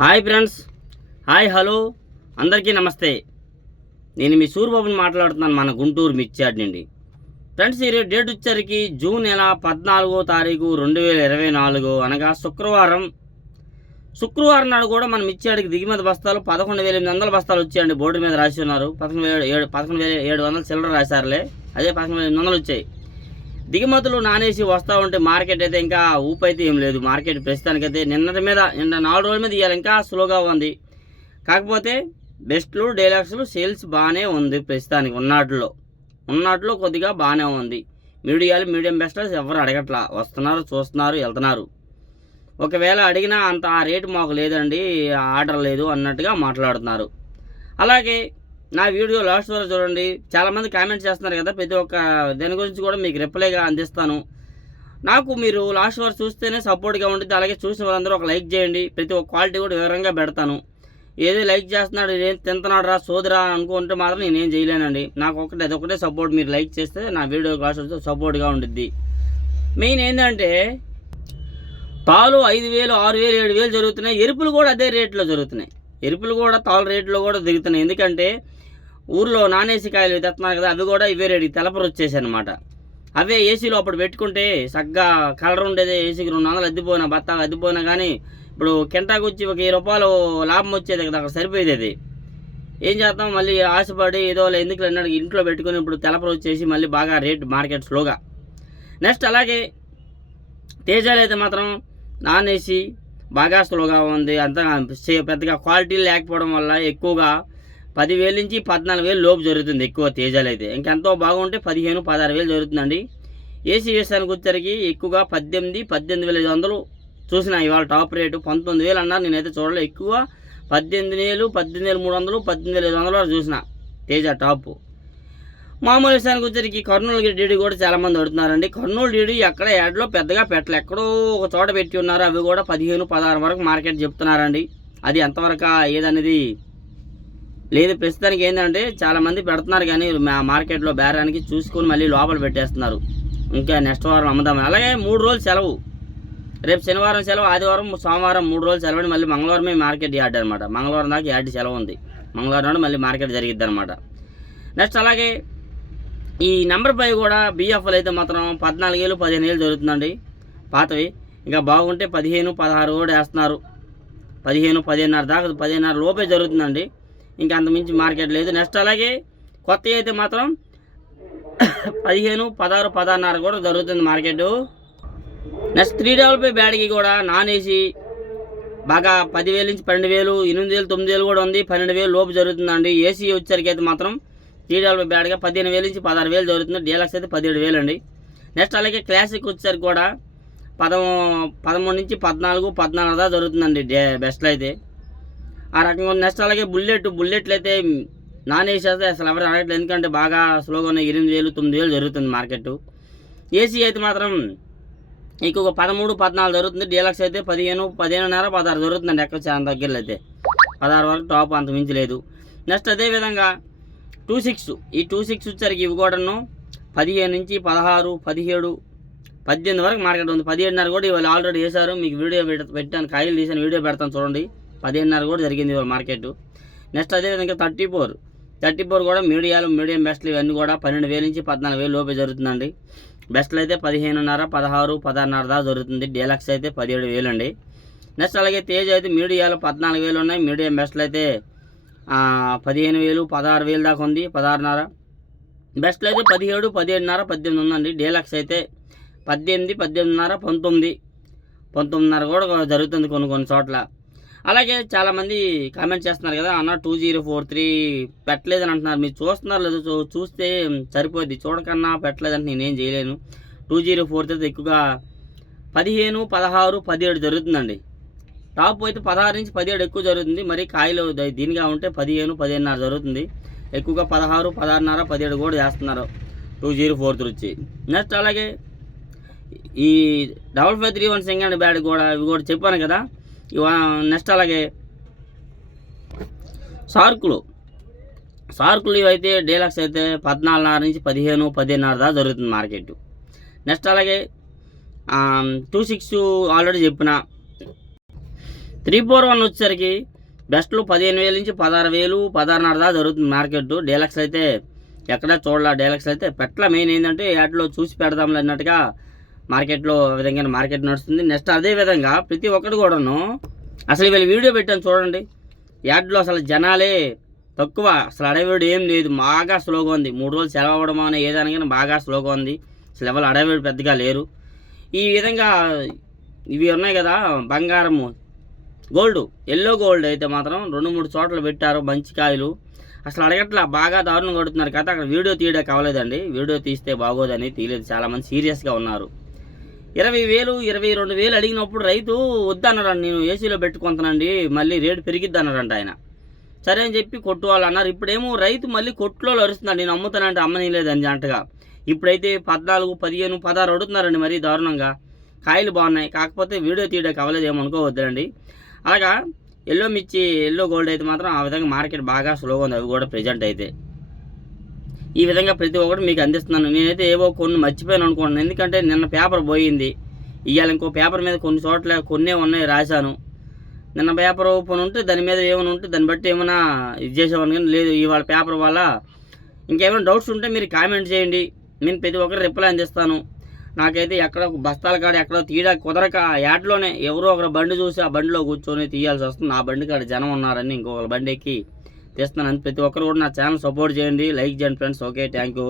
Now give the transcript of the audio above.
Hi friends. Hi hello. అందరికీ నమస్తే. నేను మీ సూర్యబాబుని మాట్లాడుతున్నాను మన గుంటూరు మిర్చాడ్ నుండి. ఫ్రెండ్స్ ఈ డేట్ వచ్చరికి జూన్ నెల పద్నాలుగో తారీఖు రెండు వేల ఇరవై నాలుగు. అనగా శుక్రవారం. శుక్రవారం నాడు కూడా మన మిర్చాడికి దిగుమతి బస్తాలు పదకొండు వేల ఎనిమిది వందల బస్తాలు వచ్చాయండి బోర్డు మీద రాసి ఉన్నారు. పదకొండు వేల ఏడు పదకొండు వేల ఏడు వందల చిల్లర రాశారులే. అదే పదకొండు వేల ఎనిమిది వందలు వచ్చాయి. దిగుమతులు నానేసి వస్తూ ఉంటే మార్కెట్ అయితే ఇంకా ఊపైతే ఏం లేదు. మార్కెట్ ప్రస్తుతానికైతే నిన్నటి మీద నిన్న నాలుగు రోజుల మీద ఇవాళ ఇంకా స్లోగా ఉంది. కాకపోతే బెస్ట్లు డైలాక్స్లు సేల్స్ బాగానే ఉంది ప్రస్తుతానికి ఉన్నట్లో. ఉన్నట్లో కొద్దిగా బాగానే ఉంది. మీడియాలు మీడియం బెస్టర్స్ ఎవరు అడగట్లా? వస్తున్నారు చూస్తున్నారు వెళ్తున్నారు. ఒకవేళ అడిగినా అంత ఆ రేటు మాకు లేదండి ఆర్డర్ లేదు అన్నట్టుగా మాట్లాడుతున్నారు. అలాగే నా వీడియో లాస్ట్ వరకు చూడండి. చాలామంది కామెంట్ చేస్తున్నారు కదా ప్రతి ఒక్క దాని గురించి కూడా మీకు రిప్లైగా అందిస్తాను. నాకు మీరు లాస్ట్ వరకు చూస్తేనే సపోర్ట్గా ఉంటుంది అలాగే చూసిన వాళ్ళందరూ ఒక లైక్ చేయండి. ప్రతి ఒక్క క్వాలిటీ కూడా వివరంగా పెడతాను. ఏదో లైక్ చేస్తున్నాడు నేను తింటున్నాడు రా సోదరా అనుకుంటే మాత్రం నేనేం చేయలేనండి. నాకు ఒకటే సపోర్ట్ మీరు లైక్ చేస్తే నా వీడియో లాస్ట్ వరకు సపోర్ట్గా ఉంటుంది మెయిన్ ఏంటంటే పాలు ఐదు వేలు ఆరు వేలు ఏడు వేలు జరుగుతున్నాయి. ఎరుపులు కూడా అదే రేట్లో జరుగుతున్నాయి. ఎరుపులు కూడా తాళ్ళ రేట్లో కూడా దిగుతున్నాయి. ఎందుకంటే ఊర్లో నాన్ ఏసీ కాయలు తెస్తున్నారు కదా అవి కూడా ఇవే రెడీ. తెలపరు వచ్చేసాయి అనమాట అవే ఏసీలో అప్పుడు పెట్టుకుంటే చక్కగా కలర్ ఉండేది. ఏసీకి రెండు వందలు అద్దిపోయినా బత్త అద్దిపోయినా కానీ ఇప్పుడు కింటాకు వచ్చి ఒక వెయ్యి రూపాయలు లాభం వచ్చేది కదా అక్కడ సరిపోయేది అది. ఏం చేస్తాం? మళ్ళీ ఆశపడి ఏదో ఎందుకు అన్నాడు. ఇంట్లో పెట్టుకుని ఇప్పుడు తెలపరు వచ్చేసి మళ్ళీ బాగా రేట్ మార్కెట్ స్లోగా. నెక్స్ట్ అలాగే తేజాలు అయితే మాత్రం నాన్ ఏసీ బాగా స్లోగా ఉంది. అంత పెద్దగా క్వాలిటీ లేకపోవడం వల్ల ఎక్కువగా పదివేల నుంచి పద్నాలుగు వేలు లోపు జరుగుతుంది ఎక్కువ తేజాలు అయితే ఇంకెంతో బాగుంటే పదిహేను పదహారు వేలు జరుగుతుందండి. ఏసీ వేసానికి వచ్చరికి ఎక్కువగా పద్దెనిమిది పద్దెనిమిది వేల ఐదు వందలు చూసిన ఇవాళ టాప్ రేటు పంతొమ్మిది వేలు అన్నారు నేనైతే చూడలే. ఎక్కువ పద్దెనిమిది వేలు పద్దెనిమిది వేలు మూడు వందలు పద్దెనిమిది వేల ఐదు వందలు వరకు చూసిన తేజ టాప్. మామూలు విషయానికి వచ్చరికి కర్నూలు డీడీ కూడా చాలామంది అడుగుతున్నారండి. కర్నూలు డీడీ ఎక్కడ యాడ్లో పెద్దగా పెట్టలే. ఎక్కడో ఒక చోట పెట్టి ఉన్నారు. అవి కూడా పదిహేను పదహారు వరకు మార్కెట్ చెప్తున్నారండి. అది ఎంతవరకు ఏదనేది లేదు ప్రస్తుతానికి ఏంటంటే చాలా మంది పెడుతున్నారు కానీ మా మార్కెట్లో బేరానికి చూసుకొని మళ్ళీ లోపల పెట్టేస్తున్నారు. ఇంకా నెక్స్ట్ వారం అమ్ముదామని. అలాగే మూడు రోజులు సెలవు. రేపు శనివారం సెలవు ఆదివారం సోమవారం మూడు రోజులు సెలవు మళ్ళీ మంగళవారమే మార్కెట్ యార్డ్ అనమాట మంగళవారం దాకా యార్డ్ సెలవు ఉంది. మంగళవారం నాడు మళ్ళీ మార్కెట్ జరిగిద్ది అనమాట నెక్స్ట్ అలాగే ఈ నెంబర్ పై కూడా బిఎఫ్ఎల్ అయితే మాత్రం పద్నాలుగు వేలు పదిహేను ఏళ్ళు జరుగుతుందండి. పాతవి. ఇంకా బాగుంటే పదిహేను పదహారు కూడా వేస్తున్నారు. పదిహేను పదిహేనున్నర దాకా పదిహేనున్నర లోపే జరుగుతుందండి. ఇంకా అంతమించి మార్కెట్ లేదు. నెక్స్ట్ అలాగే కొత్త అయితే మాత్రం పదిహేను పదహారు పదహారున్నర కూడా జరుగుతుంది మార్కెట్. నెక్స్ట్ త్రీ డబల్ బ్యాడ్కి కూడా నాన్ ఏసీ బాగా పదివేలు నుంచి పన్నెండు వేలు ఎనిమిది వేలు తొమ్మిది వేలు కూడా ఉంది. పన్నెండు వేలు లోపు జరుగుతుందండి. ఏసీ వచ్చేసరికి అయితే మాత్రం త్రీ డబల్ బ్యాడ్గా పదిహేను వేలు నుంచి పదహారు వేలు జరుగుతుంది డీలక్స్ అయితే పదిహేడు వేలు అండి. నెక్స్ట్ అలాగే క్లాసిక్ వచ్చేసరికి కూడా పదమూ పదమూడు నుంచి పద్నాలుగు పద్నాలుగు దాకా జరుగుతుందండి. డే బెస్ట్లో అయితే. ఆ రకంగా నెక్స్ట్ అలాగే బుల్లెట్ బుల్లెట్లు అయితే నాన్ ఏసీ అయితే అసలు ఎవరు అడగట్లేదు. ఎందుకంటే బాగా స్లోగా ఉన్న ఎనిమిది వేలు తొమ్మిది వేలు జరుగుతుంది మార్కెట్ ఏసీ అయితే మాత్రం ఇంకొక పదమూడు పద్నాలుగు జరుగుతుంది. డీలక్స్ అయితే పదిహేను పదిహేనున్నర పదహారు జరుగుతుందండి ఎక్కడ చాలా దగ్గరలో అయితే. పదహారు వరకు టాప్ అంత మించి లేదు. నెక్స్ట్ అదేవిధంగా టూ సిక్స్ ఈ టూ సిక్స్ వచ్చరికి ఇవి కూడాను పదిహేను నుంచి పదహారు పదిహేడు పద్దెనిమిది వరకు మార్కెట్ ఉంది. పదిహేడున్నర కూడా ఇవాళ ఆల్రెడీ వేశారు. మీకు వీడియో పెట్టాను కాయలు తీసాను వీడియో పెడతాను చూడండి. పదిహేనున్నర కూడా జరిగింది ఇవాళ మార్కెట్. నెక్స్ట్ అదేవిధంగా థర్టీ ఫోర్. థర్టీ ఫోర్ కూడా మీడియాలు మీడియం బెస్ట్లు ఇవన్నీ కూడా పన్నెండు వేల నుంచి పద్నాలుగు వేలు లోపే జరుగుతుందండి. బెస్ట్లు అయితే పదిహేనున్నర పదహారు పదహారున్నర దాకా జరుగుతుంది. డీలక్స్ అయితే పదిహేడు వేలు అండి నెక్స్ట్ అలాగే తేజ్ అయితే మీడియాలు పద్నాలుగు వేలు ఉన్నాయి. మీడియం బెస్ట్లు అయితే పదిహేను వేలు పదహారు వేలు దాకా ఉంది. పదహారున్నర. బెస్ట్లు అయితే పదిహేడు పదిహేడున్నర పద్దెనిమిది ఉందండి. డీలక్స్ అయితే పద్దెనిమిది పద్దెనిమిదిన్నర పంతొమ్మిది. పంతొమ్మిదిన్నర కూడా జరుగుతుంది కొన్ని కొన్ని చోట్ల. అలాగే చాలామంది కామెంట్ చేస్తున్నారు కదా అన్న టూ జీరో ఫోర్ త్రీ పెట్టలేదని అంటున్నారు. మీరు చూస్తున్నారు లేదు? చూ- చూస్తే సరిపోద్ది. చూడకన్నా పెట్టలేదంటే నేనేం చేయలేను. టూ జీరో ఫోర్ త్రీ ఎక్కువగా పదిహేను పదహారు పదిహేడు జరుగుతుందండి. టాప్ అయితే పదహారు నుంచి పదిహేడు ఎక్కువ జరుగుతుంది. మరి కాయలు దీనిగా ఉంటే పదిహేను పదిహేనున్నర జరుగుతుంది. ఎక్కువగా పదహారు పదహారున్నర పదిహేడు కూడా చేస్తున్నారు టూ జీరో ఫోర్ త్రీ వచ్చి. నెక్స్ట్ అలాగే ఈ డబల్ ఫైవ్ త్రీ వన్ సింగ్ అండ్ బ్యాడ్ కూడా ఇవి కూడా చెప్పాను కదా. నెక్స్ట్ అలాగే సార్కులు. సార్కులు ఇవైతే డీలక్స్ అయితే పద్నాలుగున్నర నుంచి పదిహేను పదిహేనున్నర దాకా జరుగుతుంది మార్కెట్. నెక్స్ట్ అలాగే టూ సిక్స్ ఆల్రెడీ చెప్పిన. త్రీ ఫోర్ వన్ వచ్చేసరికి బెస్ట్లు పదిహేను వేల నుంచి పదహారు వేలు పదహారున్నర దాకా జరుగుతుంది మార్కెట్. డీలక్స్ అయితే ఎక్కడ చూడాల డీలక్స్ అయితే పెట్ల మెయిన్ ఏంటంటే వాటిలో చూసి పెడదాం అన్నట్టుగా మార్కెట్లో విధంగా మార్కెట్ నడుస్తుంది. నెక్స్ట్ అదే విధంగా ప్రతి ఒక్కటి కూడాను అసలు వీళ్ళు వీడియో పెట్టాను చూడండి. యాడ్లో అసలు జనాలే తక్కువ. అసలు అడవిడు ఏం లేదు. బాగా స్లోగా ఉంది. మూడు రోజులు సెలవు అవ్వడం అనే ఏదానికైనా బాగా స్లోగా ఉంది. అసలు ఎవరు అడవిడు పెద్దగా లేరు. ఈ విధంగా ఇవి ఉన్నాయి కదా బంగారము గోల్డ్ ఎల్లో గోల్డ్ అయితే మాత్రం రెండు మూడు చోట్ల పెట్టారు మంచి కాయలు. అసలు అడగట్లా బాగా దారుణం కొడుతున్నారు కదా. అక్కడ వీడియో తీయడం కావలేదండి. వీడియో తీస్తే బాగోదని తీయలేదు. చాలామంది సీరియస్గా ఉన్నారు. ఇరవై వేలు ఇరవై రెండు వేలు అడిగినప్పుడు రైతు వద్దన్నాడు నేను ఏసీలో పెట్టుకుంటానండి మళ్ళీ రేటు పెరిగిద్ది అన్నాడంట ఆయన. సరే అని చెప్పి కొట్టు వాళ్ళు అన్నారు ఇప్పుడేమో రైతు మళ్ళీ కొట్టులో అరుస్తున్నాడు నేను అమ్ముతానంటే అమ్మనీలేదని అంటగా. ఇప్పుడైతే పద్నాలుగు పదిహేను పదహారు అడుగుతున్నారండి మరీ దారుణంగా. కాయలు బాగున్నాయి. కాకపోతే వీడియో తీయడానికి అవ్వలేదు ఏమో అనుకోవద్దండి అలాగా ఎల్లో మిర్చి ఎల్లో గోల్డ్ అయితే మాత్రం ఆ విధంగా మార్కెట్ బాగా స్లోగా ఉంది. అవి కూడా ప్రజెంట్ అయితే. ఈ విధంగా ప్రతి ఒక్కటి మీకు అందిస్తున్నాను. నేనైతే ఏవో కొన్ని మర్చిపోయాను అనుకున్నాను ఎందుకంటే నిన్న పేపర్ పోయింది. ఇవాళ ఇంకో పేపర్ మీద కొన్ని చోట్ల కొన్నే ఉన్నాయి రాశాను. నిన్న పేపర్ ఓపెన్ ఉంటే దాని మీద ఏమైనా ఉంటే దాన్ని బట్టి ఏమైనా ఇది చేసేవాను కానీ లేదు. ఇవాళ పేపర్ వల్ల ఇంకేమైనా డౌట్స్ ఉంటే మీరు కామెంట్ చేయండి. నేను ప్రతి ఒక్కరు రిప్లై అందిస్తాను. నాకైతే ఎక్కడ బస్తాల కాడ ఎక్కడో తీయడా కుదరక ఆ యాడ్లోనే ఎవరో ఒకరు బండి చూసి ఆ బండిలో కూర్చొని తీయాల్సి వస్తుంది. ఆ బండి కాడ జనం ఉన్నారని ఇంకొకరు బండి ఎక్కి తీస్తున్నాను ప్రతి ఒక్కరు కూడా నా ఛానల్ సపోర్ట్ చేయండి. లైక్ చేయండి ఫ్రెండ్స్. Okay thank you